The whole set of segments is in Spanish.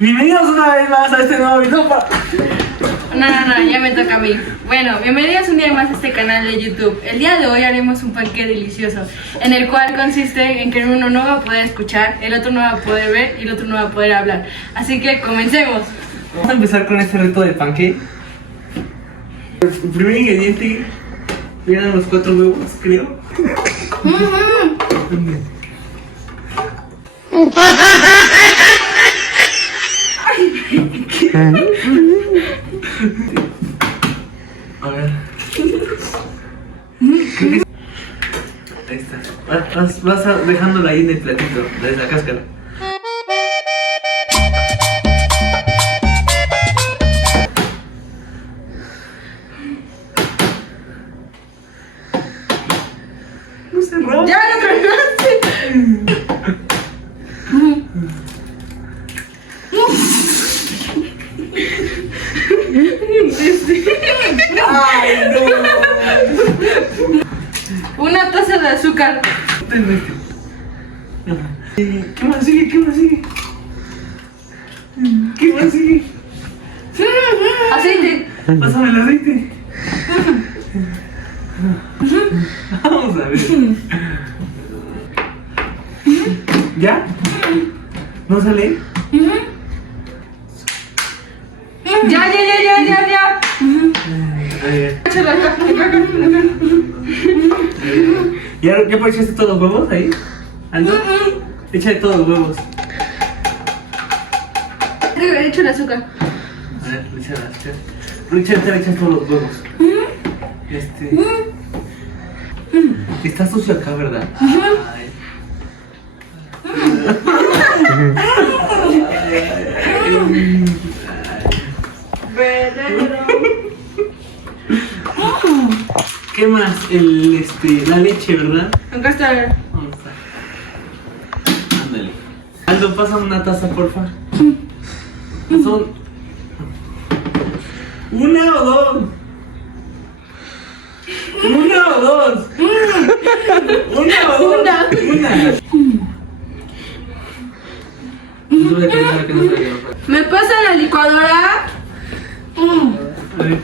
Bienvenidos una vez más a este nuevo video. No, ya me toca a mí. Bueno, bienvenidos un día más a este canal de YouTube. El día de hoy haremos un panqué delicioso, en el cual consiste en que uno no va a poder escuchar, el otro no va a poder ver y el otro no va a poder hablar. Así que comencemos. Vamos a empezar con este reto de panqué. El primer ingrediente eran los 4 huevos, creo. A ver. Ahí está. Vas dejándola ahí en el platito, desde la cáscara. No se rompe. ¡Ya lo tragaste! ¡Ay, no! Una taza de azúcar. ¿Qué más sigue? ¿Qué más sigue? ¿Qué más sigue? Aceite. Pásame el aceite. Vamos a ver. ¿Ya? ¿No sale? Ya. A ver. Échala acá. ¿Ya pusiste todos los huevos ahí? ¿Aldo? Échale todos los huevos. Echo el azúcar. A ver, Richard te va a echar todos los huevos. Está sucio acá, ¿verdad? Ay. ¿Qué más? La leche, ¿verdad? Acá está. ¿Dónde está? Ándale. Aldo, pásame una taza, porfa. Son... ¿Una o dos? ¿Una o dos? ¿Una o dos? Una. ¿Me pasa la licuadora? A ver.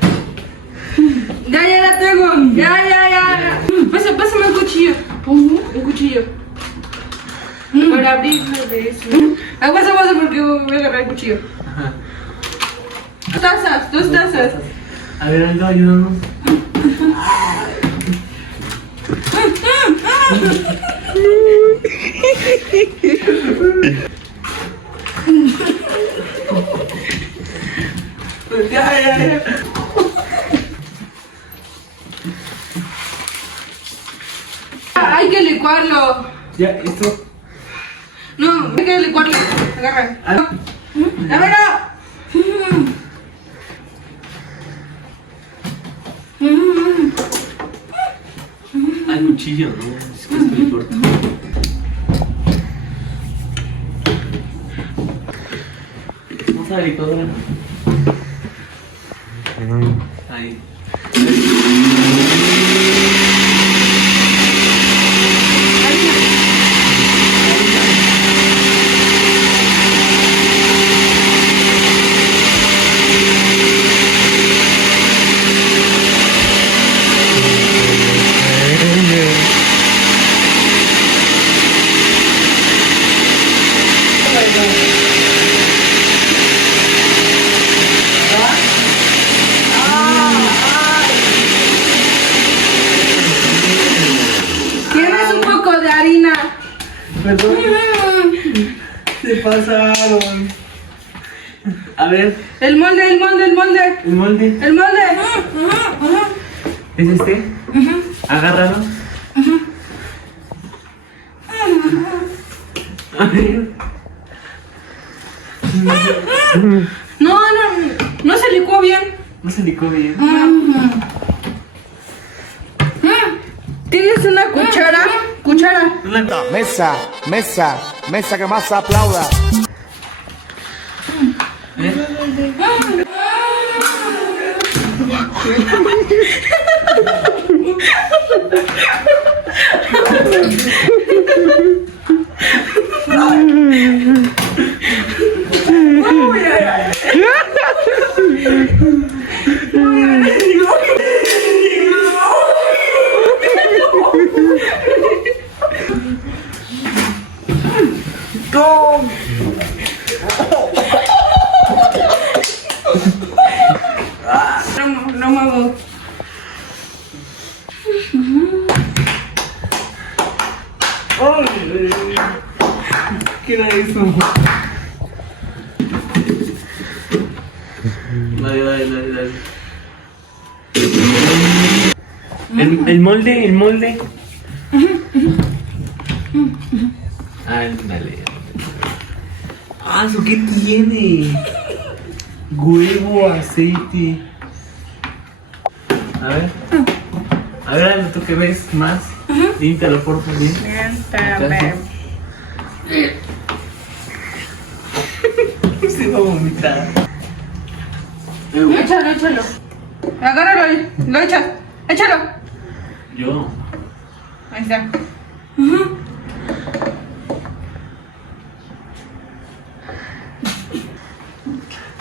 Ya la tengo. Ya. Pásame un cuchillo. Un cuchillo. Para abrirlo de eso. Aguas porque voy a agarrar el cuchillo. Ajá. Dos tazas. A ver, Aldo, ayúdanos. Ya. Hay que licuarlo. Ya, esto. No, hay que licuarlo. Agarra. Dámelo. Al cuchillo, ¿no? Es que estoy corto. Vamos a la licuadora. Ahí. ¿Quieres un poco de harina? Perdón. Se pasaron. A ver, El molde. el molde. El molde. ¿Es este? Agárralo. A ver. No se licuó bien. No se licuó bien. ¿Tienes una cuchara? Cuchara. Mesa que más aplauda. El molde. Ándale. Ah, ¿eso qué tiene? Huevo, aceite. A ver, tú que ves más. Límpialo, por favor. Se va a vomitar. Échalo. Agárralo ahí, lo echas. Échalo. Yo. Ahí está.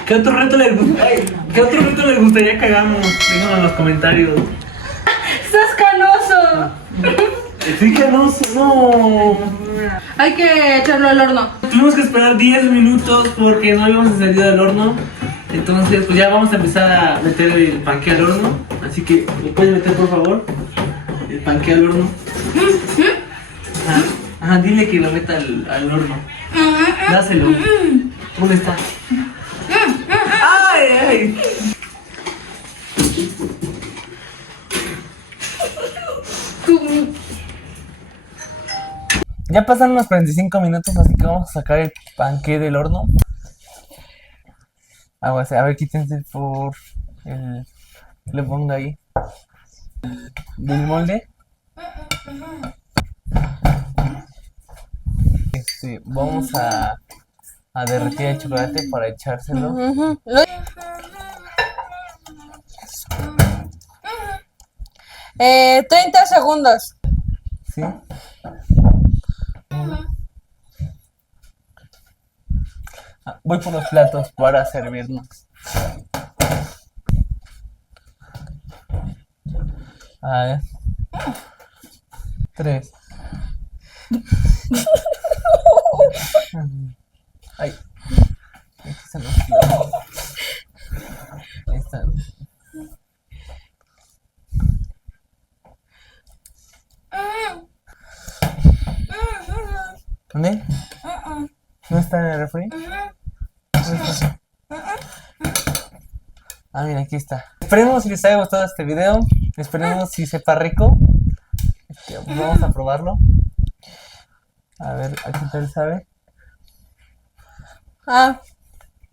¿Qué otro reto les gustaría que hagamos? Déjenlo en los comentarios. ¡Estás canoso! Sí, canoso, no. Hay que echarlo al horno. Tuvimos que esperar 10 minutos porque no habíamos salido del horno. Entonces, pues ya vamos a empezar a meter el panque al horno. Así que, ¿me puedes meter, por favor? El panque al horno. Ajá, dile que lo meta al horno. Dáselo. ¿Dónde está? ¡Ay! Ya pasaron unos 45 minutos, así que vamos a sacar el panqué del horno. A ver, quítense por el que le ponga ahí del molde. Vamos a derretir el chocolate para echárselo. 30 segundos. ¿Sí? Voy por los platos para servirnos. A ver. 3. Ay. Aquí están los platos. Ahí están. ¿Dónde? ¿No está en el refri? ¿Dónde está? Ah, mira, aquí está. Esperemos si les haya gustado este video. Esperemos si sepa rico. Vamos a probarlo. A ver, ¿a qué tal sabe?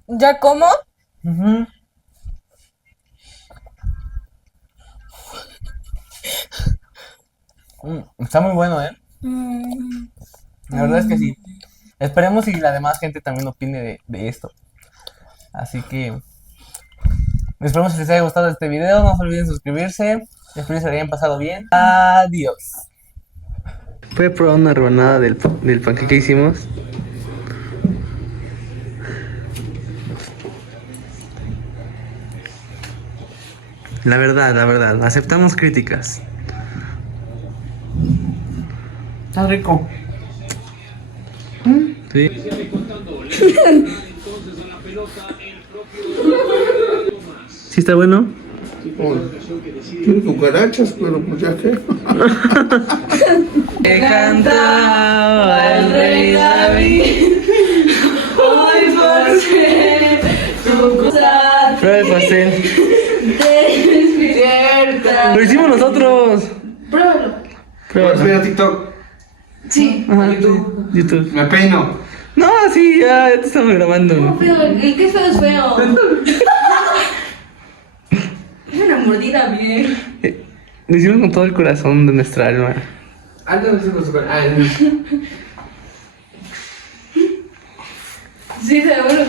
¿Ya como? Está muy bueno, ¿eh? La verdad es que sí. Esperemos si la demás gente también opine de esto. Así que esperemos si les haya gustado este video. No se olviden suscribirse. Espero que se lo hayan pasado bien. Adiós. Voy a probar una rebanada del panqueque que hicimos. La verdad, aceptamos críticas. Está rico. Sí. ¿Sí está bueno? Tiene cucarachas, pero pues ya que. He cantado al rey David. Hoy por ser tu cosa. Prueba el pastel. Despierta. Lo hicimos nosotros. Pruébalo. ¿Vas a ver a TikTok? Sí. Ajá, YouTube. Me peino. No, sí, ya te estamos grabando. El que es feo es feo. Es una mordida bien. Lo hicimos con todo el corazón de nuestra alma. Sí, seguro.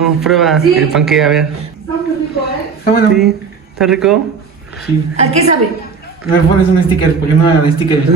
No, prueba el panque, a ver. Está muy rico, ¿eh? Está bueno. Sí, ¿está rico? Sí. ¿A qué sabe? Me pones un sticker, porque no hagan stickers.